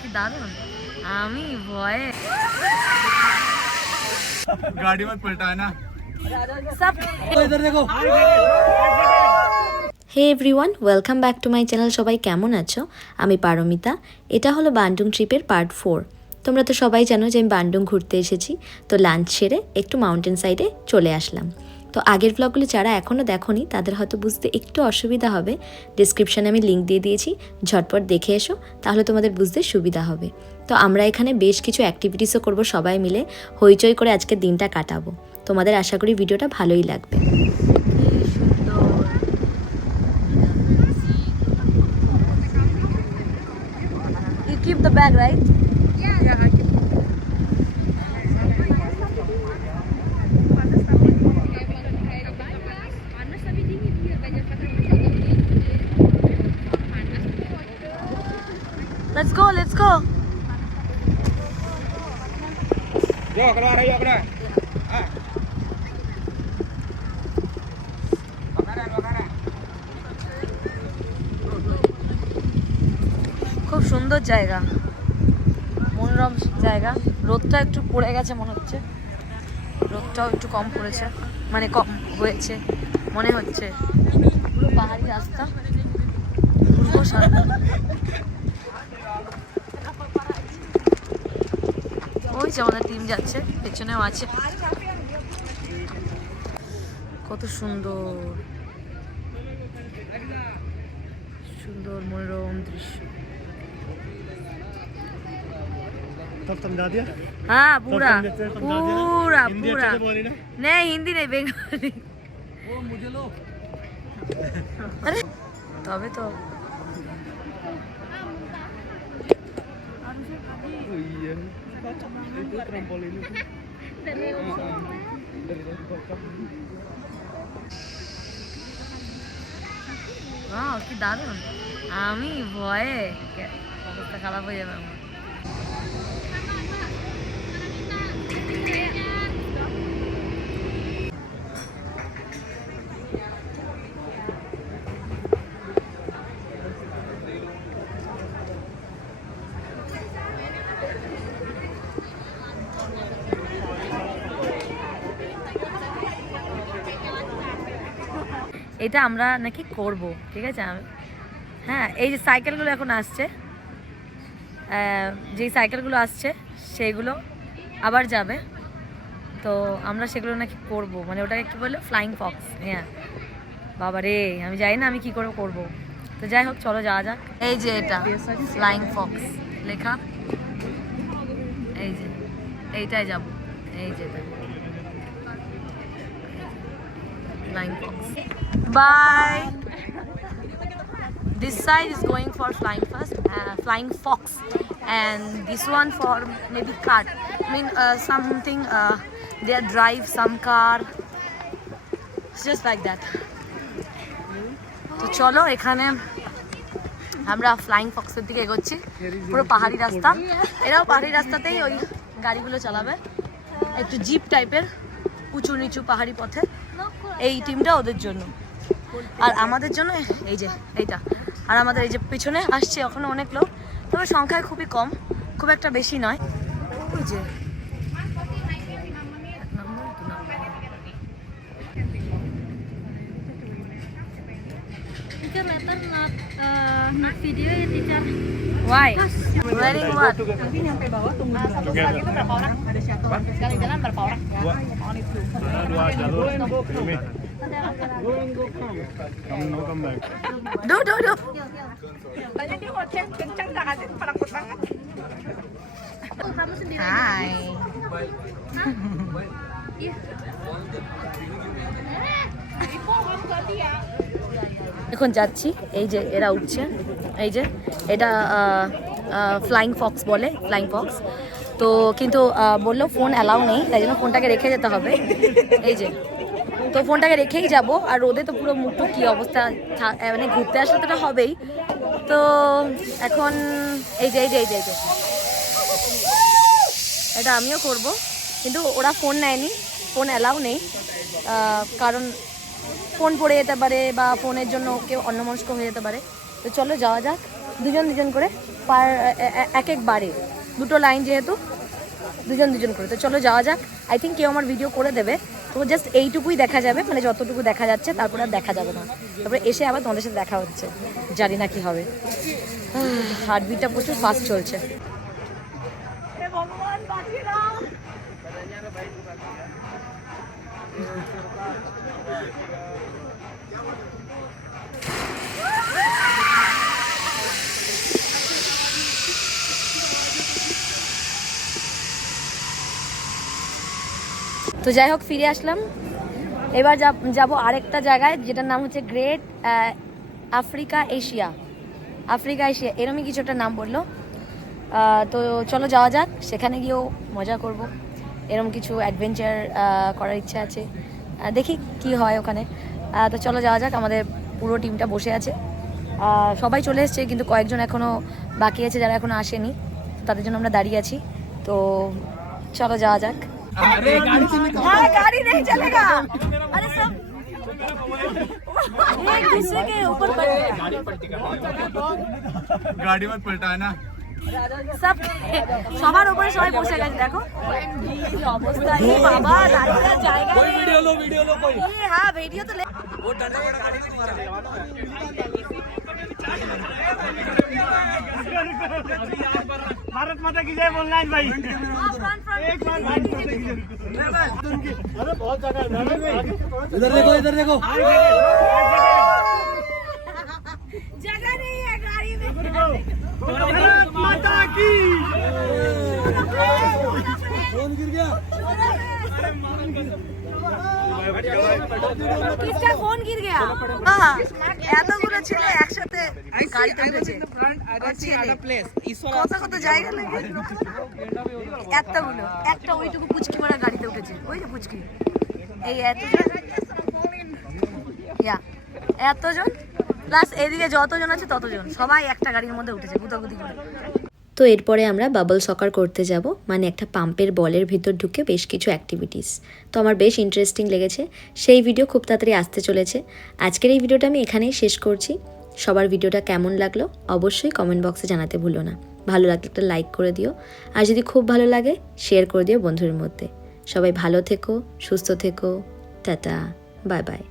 কি দারুণ। আমি ভয়ে गाड़ी मत पलटाना। সব इधर देखो। Hey everyone, welcome back to my channel. সবাই কেমন আছো? আমি পারমিতা। এটা হলো বান্ডুং ট্রিপের পার্ট 4। তোমরা তো সবাই জানো যে আমি বান্ডুং ঘুরতে এসেছি, তো লাঞ্চ সেরে একটু মাউন্টেন সাইডে চলে আসলাম। তো আগের ব্লগগুলো যারা এখনও দেখোনি তাদের হয়তো বুঝতে একটু অসুবিধা হবে, ডিসক্রিপশানে আমি লিঙ্ক দিয়ে দিয়েছি, ঝটপট দেখে এসো, তাহলে তোমাদের বুঝতে সুবিধা হবে। তো আমরা এখানে বেশ কিছু অ্যাক্টিভিটিসও করবো, সবাই মিলে হইচই করে আজকের দিনটা কাটাবো। তোমাদের আশা করি ভিডিওটা ভালোই লাগবে। keep the bag, right? Yeah, I keep. Let's go, let's go. Yo, keluar ayo kena. Makanan. খুব সুন্দর জায়গা, মনোরম জায়গা। রোদটা একটু পড়ে গেছে মনে হচ্ছে, রোদটাও একটু কম পড়েছে, মানে কম হয়েছে মনে হচ্ছে। পুরো পাহাড়ি রাস্তা, ঘুরবো সারা। ওই যে আমাদের টিম যাচ্ছে, পেছনেও আছে। কত সুন্দর সুন্দর মনোরম দৃশ্য। तब समझा दिया? हाँ पूरा पूरा हिंदी पूरा। अच्छे से बोली ना? नहीं हिंदी नहीं, बेंगाली। वो मुझे लो। अरे तबे तो কি দারুণ। আমি ভয়ে অবস্থা খারাপ হয়ে যাবে আমার। এটা আমরা নাকি করব, ঠিক আছে? হ্যাঁ, এই যে সাইকেলগুলো এখন আসছে, যেই সাইকেলগুলো আসছে সেইগুলো আবার যাবে, তো আমরা সেগুলো নাকি করব। মানে ওটাকে কী বলে, ফ্লাইং ফক্স। হ্যাঁ বাবা রে, আমি জানি না আমি কী করে করবো। তো যাই হোক, চলো যাওয়া যাক। এই যে এটা ফ্লাইং ফক্স লেখা, এই যে এইটাই যাব, এই যে flying fox. Bye. This side is going for flying fox, and this one for maybe car. I mean something. They drive some car. It's just like that. তো চলো, এখানে আমরা ফ্লাইং ফক্সের দিকে এগোচ্ছি। পুরো পাহাড়ি রাস্তা, এরাও পাহাড়ি রাস্তাতেই ওই গাড়িগুলো চালাবে, একটু জিপ টাইপের, উঁচু নিচু পাহাড়ি পথে। এই টিমটা ওদের জন্য, আর আমাদের জন্য এই যে এইটা। আর আমাদের এই যে পিছনে আসছে ওখানে অনেক লোক, তবে সংখ্যায় খুবই কম, খুব একটা বেশি নয়। ওই যে Teacher, later not video ya teacher. why wearing what? Nanti nyampe bawah tunggu. Satu lagi itu berapa orang? Ada shuttle. Sekali jalan berapa orang? Dua jalur. Ini. Come back. do Tanya dia mau cek kencang tak ada penakut banget. Kamu sendiri. hi Iya. Ibu kamu ganti ya. এখন যাচ্ছি। এই যে এরা উঠছে, এই যে এটা flying Fox বলে, ফ্লাইং ফক্স। তো কিন্তু বললো ফোন অ্যালাউ নেই, তাই জন্য ফোনটাকে রেখে যেতে হবে। এই যে, তো ফোনটাকে রেখেই যাব। আর রোদে তো পুরো মুখটু কী অবস্থা, মানে ঘুরতে আসলে তো এটা হবেই। তো এখন এই যে এটা আমিও করব, কিন্তু ওরা ফোন নেয়নি, ফোন অ্যালাউ নেই, কারণ ফোন পড়ে যেতে পারে বা ফোনের জন্য কেউ অন্যমনস্ক হয়ে যেতে পারে। তো চলো যাওয়া যাক, দুজন করে পার এক এক বারে দুটো লাইন, যেহেতু দুজন দুজন করে। তো চলো যাওয়া যাক। আই থিঙ্ক কেউ আমার ভিডিও করে দেবে, তো জাস্ট এইটুকুই দেখা যাবে, মানে যতটুকু দেখা যাচ্ছে, তারপরে আর দেখা যাবে না। তারপরে এসে আবার তোমাদের সাথে দেখা হচ্ছে, জানি না কি হবে। হার্টবিটটা প্রচুর ফাস্ট চলছে। তো যাই হোক, ফিরে আসলাম। এবার যাব আরেকটা জায়গায়, যেটার নাম হচ্ছে গ্রেট আফ্রিকা এশিয়া এরমই কিছু একটা নাম বললো। তো চলো যাওয়া যাক, সেখানে গিয়েও মজা করব। এরম কিছু অ্যাডভেঞ্চার করার ইচ্ছা আছে, দেখি কি হয় ওখানে। তো চলো যাওয়া যাক। আমাদের পুরো টিমটা বসে আছে, সবাই চলে এসছে, কিন্তু কয়েকজন এখনও বাকি আছে যারা এখনও আসেনি, তাদের জন্য আমরা দাঁড়িয়ে আছি। তো চলো যাওয়া যাক। गाड़ी नहीं चलेगा। अरे सब एक दूसरे के ऊपर गाड़ी मत पलटाना। सब সবার উপরে সবাই বসে গেছে, দেখো কি অবস্থা। এই বাবা দাঁড়িয়ে জায়গা নেই। वीडियो लो कोई। हां वीडियो तो ले। वो डरना पड़ा, गाड़ी में तुम्हारा भारत माता की जय बोलना है भाई। एक बार भारत माता की जय। अरे बहुत जगह इधर देखो जगह नहीं है गाड़ी में। भारत माता की। फोन गिर गया। किसका फोन गिर गया? हाँ, এতগুলো ছেলে একসাথে গাড়িতে উঠেছে। কত জায়গা লাগে এতগুলো, একটা ওইটুকু পুচকি মারা গাড়িতে উঠেছে। ওই যে পুচকি, এই এতজন প্লাস এদিকে যতজন আছে ততজন, সবাই একটা গাড়ির মধ্যে উঠেছে গুতাগুতি করে। তো এরপরে আমরা বাবল সকার করতে যাব, মানে একটা পাম্পের বলের ভিতর ঢুকে বেশ কিছু অ্যাক্টিভিটিস। তো আমার বেশ ইন্টারেস্টিং লেগেছে, সেই ভিডিও খুব তাড়াতাড়ি আসতে চলেছে। আজকের এই ভিডিওটা আমি এখানেই শেষ করছি। সবার ভিডিওটা কেমন লাগলো অবশ্যই কমেন্ট বক্সে জানাতে ভুলো না। ভালো লাগলে একটা লাইক করে দিও, আর যদি খুব ভালো লাগে শেয়ার করে দিও বন্ধুদের মধ্যে। সবাই ভালো থেকো, সুস্থ থেকো, টাটা, বাই বাই।